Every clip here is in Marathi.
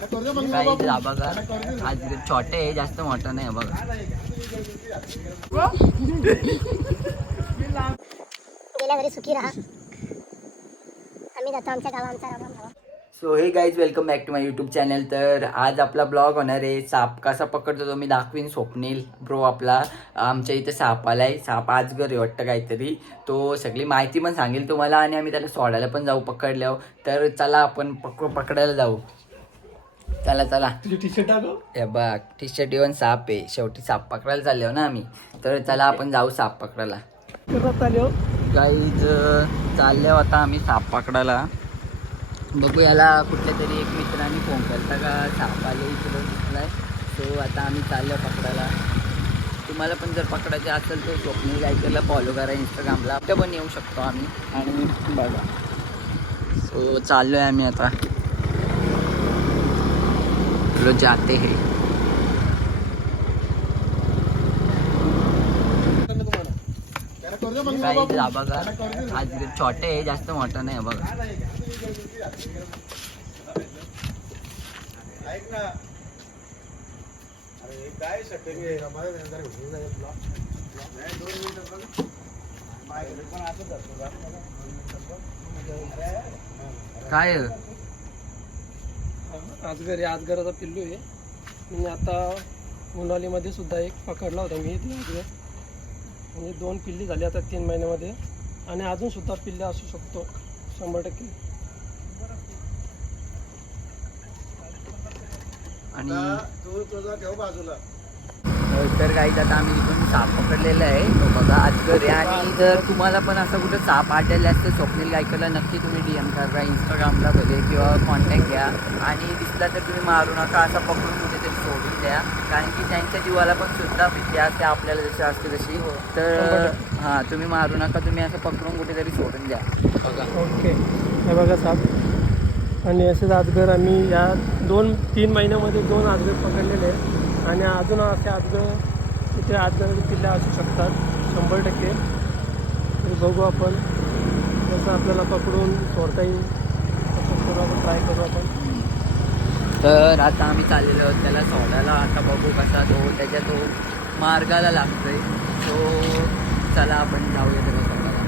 काही बघा आज छोटे आहे जास्त मोठं नाही बघा गेल्या घरी सुखी राहा आम्ही जातो आमच्या गावा आमचा so hey guys welcome back to my YouTube channel तर आज आपला ब्लॉग होणार आहे. साप कसा पकडतो तो मी दाखवीन स्वप्नील ब्रो आपला. आमच्या इथे साप आला आहे साप आज आहे वाटतं काहीतरी. तो सगळी माहिती पण सांगेल तुम्हाला आणि आम्ही त्याला सोडायला पण जाऊ पकडल्यावर. तर चला आपण पक पकडायला जाऊ. चला चला. टी शर्ट टाको हे बघ टी शर्ट येऊन साप आहे. शेवटी साप पकडायला चाललो ना आम्ही. तर चला आपण जाऊ साप पकडायला. आले हो. गाईज चालले आता आम्ही साप पकडायला. बघू याला कुठल्या तरी एक मित्राने फोन करता का? साप आले इकडं दिसलाय. सो आता आम्ही चाललो पकडायला. तुम्हाला पण जर पकडायचे असेल तर स्वप्नील गायकरला फॉलो करा इंस्टाग्रामला आपल्या पण येऊ शकतो आम्ही. आणि बघा. सो चाललो आहे आम्ही आता. लो जाते है। काही जा बघा आज छोटे आहे जास्त मोठं नाही बघा ऐक ना अरे काय शर्ट काय आजगर आजगराचा पिल्लू आहे. मी आता उन्हाळीमध्ये सुद्धा एक पकडला होता. मी ती आजगर म्हणजे दोन पिल्ली झाली आता तीन महिन्यामध्ये. आणि अजून सुद्धा पिल्ले असू शकतो. शंभर टक्के. आणि तू तुझा ठेव बाजूला. तर काही आता आम्ही तिथून साप पकडलेला आहे. तो बघा आजगर आहे. आणि जर तुम्हाला पण असं कुठं साप आढळले असते स्वप्नील गायकरला नक्की तुम्ही डी एम करा इंस्टाग्रामला भले किंवा कॉन्टॅक्ट घ्या. आणि दिसला तर तुम्ही मारू नका असा पकडून कुठेतरी सोडून द्या. कारण की त्यांच्या जीवाला पण सुद्धा भीती असते आपल्याला जशी असते तशी. तर हां तुम्ही मारू नका तुम्ही असं पकडून कुठेतरी सोडून द्या. बघा. ओके. हे बघा साप. आणि असेच आजगर आम्ही या दोन तीन महिन्यामध्ये दोन आजगर पकडलेले आहेत. आणि अजून असे आजगर तिथे आजगर पिल्ले असू शकतात शंभर टक्के. तर बघू आपण. जसं आपल्याला पकडून सोडता येईल तसं करू आपण ट्राय करू आपण. तर आता आम्ही चाललेलो त्याला सोडायला. आता बघू कसा तो त्याच्या तो मार्गाला लागतोय. तो चला आपण जाऊया त्याला सोडायला.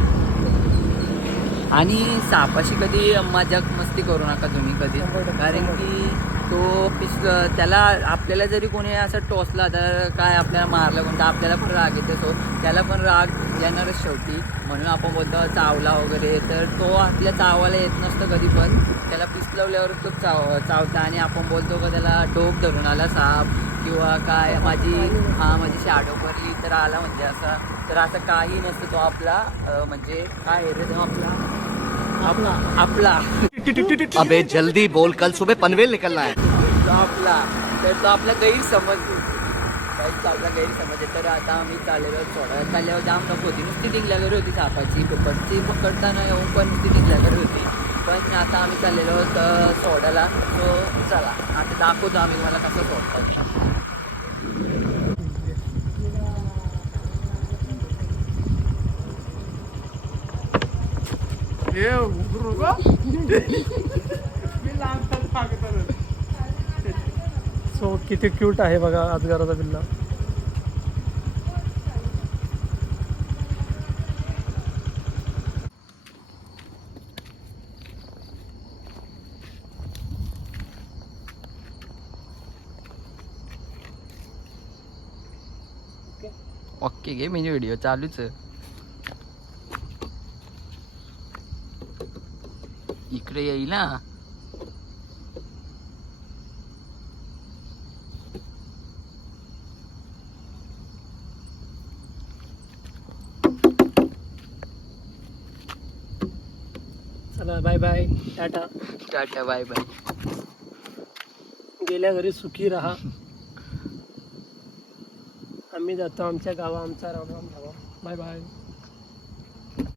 आणि सापाशी कधी मजाक मस्ती करू नका तुम्ही कधी. कारण की त्याला आपल्याला जरी कोणी असं टोचला तर काय आपल्याला मारलं कोणतं आपल्याला पण राग येतो सो त्याला पण राग येणारच शेवटी. म्हणून आपण बोलतो चावला वगैरे तर तो आपल्या चावायला येत नसतं कधी पण. त्याला पिसलवल्यावर तो चाव चावता आणि आपण बोलतो का त्याला डोक धरून आला साप किंवा काय माझी हा माझी शॅडो भरली तर आला म्हणजे असा. तर असं काही नसतं तो आपला म्हणजे काय रे तो आपला? आपला. आपला. अबे जल्दी बोल कल सुबह पनवेल निकलना है। आपला तर तो आपला गैरसमज काहीच आपला गैरसमज आहे. तर आता आम्ही चाललेलो सोडायला चालल्यावर जाम नको होती. नुसती टिंगल्यागरी होती सापाची ती पकडताना येऊन पण नुसती टिंगल्यागरी होती. पण आता आम्ही चाललेलो तर सोडायला. तो चला. आता दाखवतो आम्ही मला कसं सोडतात. सो किती क्यूट आहे बघा आजगराचा बिल्ला ओके घे मी व्हिडिओ चालूच आहे. इकडे येईल ना? चला bye bye tata. Tata bye bye गेल्या घरी सुखी राहा. आम्ही जातो आमच्या गावा आमचा राम राम धावा. Bye bye